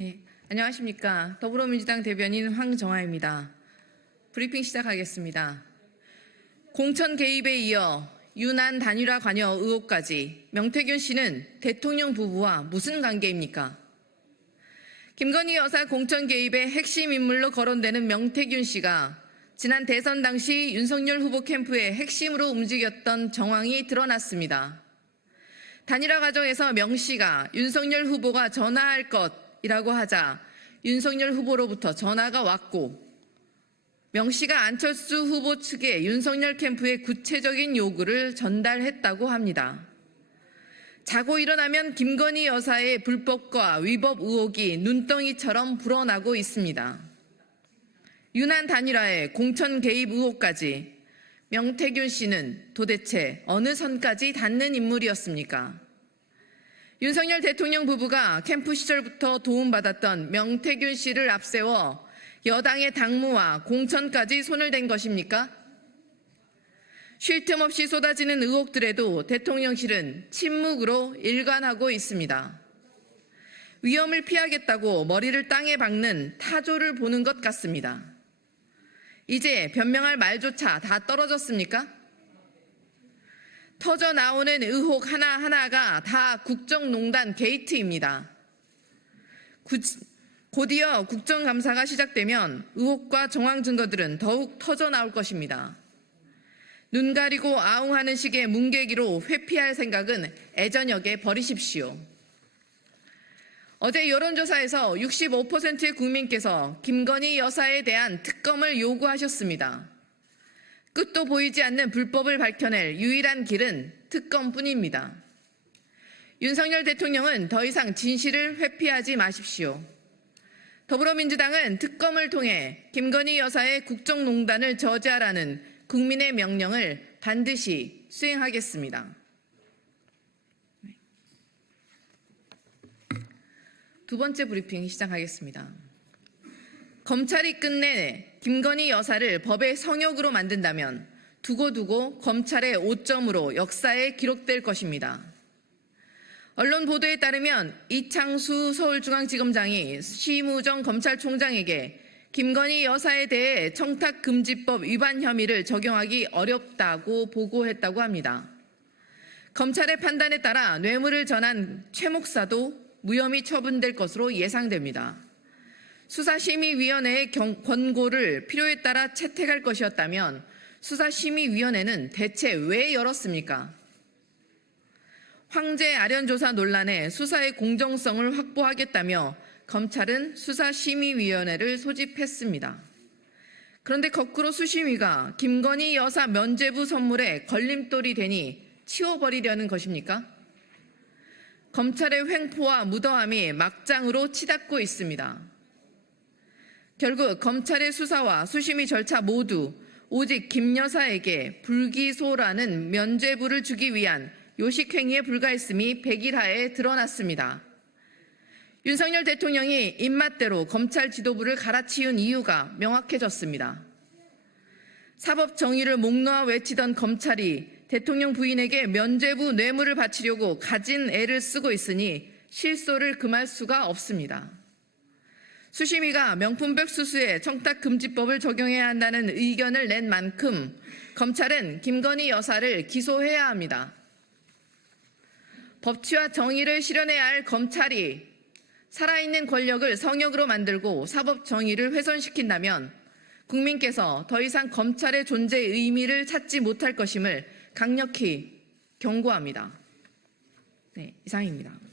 네, 안녕하십니까. 더불어민주당 대변인 황정아입니다. 브리핑 시작하겠습니다. 공천 개입에 이어 유난 단일화 관여 의혹까지 명태균 씨는 대통령 부부와 무슨 관계입니까? 김건희 여사 공천 개입의 핵심 인물로 거론되는 명태균 씨가 지난 대선 당시 윤석열 후보 캠프의 핵심으로 움직였던 정황이 드러났습니다. 단일화 과정에서 명 씨가 윤석열 후보가 전화할 것이라고 하자 윤석열 후보로부터 전화가 왔고 명 씨가 안철수 후보 측에 윤석열 캠프의 구체적인 요구를 전달했다고 합니다. 자고 일어나면 김건희 여사의 불법과 위법 의혹이 눈덩이처럼 불어나고 있습니다. 유난 단일화의 공천 개입 의혹까지 명태균 씨는 도대체 어느 선까지 닿는 인물이었습니까? 윤석열 대통령 부부가 캠프 시절부터 도움받았던 명태균 씨를 앞세워 여당의 당무와 공천까지 손을 댄 것입니까? 쉴 틈 없이 쏟아지는 의혹들에도 대통령실은 침묵으로 일관하고 있습니다. 위험을 피하겠다고 머리를 땅에 박는 타조를 보는 것 같습니다. 이제 변명할 말조차 다 떨어졌습니까? 터져 나오는 의혹 하나하나가 다 국정농단 게이트입니다. 곧이어 국정감사가 시작되면 의혹과 정황 증거들은 더욱 터져 나올 것입니다. 눈 가리고 아웅하는 식의 뭉개기로 회피할 생각은 애저녁에 버리십시오. 어제 여론조사에서 65%의 국민께서 김건희 여사에 대한 특검을 요구하셨습니다. 끝도 보이지 않는 불법을 밝혀낼 유일한 길은 특검뿐입니다. 윤석열 대통령은 더 이상 진실을 회피하지 마십시오. 더불어민주당은 특검을 통해 김건희 여사의 국정농단을 저지하라는 국민의 명령을 반드시 수행하겠습니다. 두 번째 브리핑 시작하겠습니다. 검찰이 끝내 김건희 여사를 법의 성역으로 만든다면 두고두고 검찰의 오점으로 역사에 기록될 것입니다. 언론 보도에 따르면 이창수 서울중앙지검장이 심우정 검찰총장에게 김건희 여사에 대해 청탁금지법 위반 혐의를 적용하기 어렵다고 보고했다고 합니다. 검찰의 판단에 따라 뇌물을 전한 최 목사도 무혐의 처분될 것으로 예상됩니다. 수사심의위원회의 권고를 필요에 따라 채택할 것이었다면 수사심의위원회는 대체 왜 열었습니까? 황제 아련조사 논란에 수사의 공정성을 확보하겠다며 검찰은 수사심의위원회를 소집했습니다. 그런데 거꾸로 수심위가 김건희 여사 면죄부 선물에 걸림돌이 되니 치워버리려는 것입니까? 검찰의 횡포와 무도함이 막장으로 치닫고 있습니다. 결국 검찰의 수사와 수심위 절차 모두 오직 김 여사에게 불기소라는 면죄부를 주기 위한 요식행위에 불과했음이 백일하에 드러났습니다. 윤석열 대통령이 입맛대로 검찰 지도부를 갈아치운 이유가 명확해졌습니다. 사법 정의를 목 놓아 외치던 검찰이 대통령 부인에게 면죄부 뇌물을 바치려고 가진 애를 쓰고 있으니 실소를 금할 수가 없습니다. 수심위가 명품백 수수에 청탁금지법을 적용해야 한다는 의견을 낸 만큼 검찰은 김건희 여사를 기소해야 합니다. 법치와 정의를 실현해야 할 검찰이 살아있는 권력을 성역으로 만들고 사법 정의를 훼손시킨다면 국민께서 더 이상 검찰의 존재의 의미를 찾지 못할 것임을 강력히 경고합니다. 네, 이상입니다.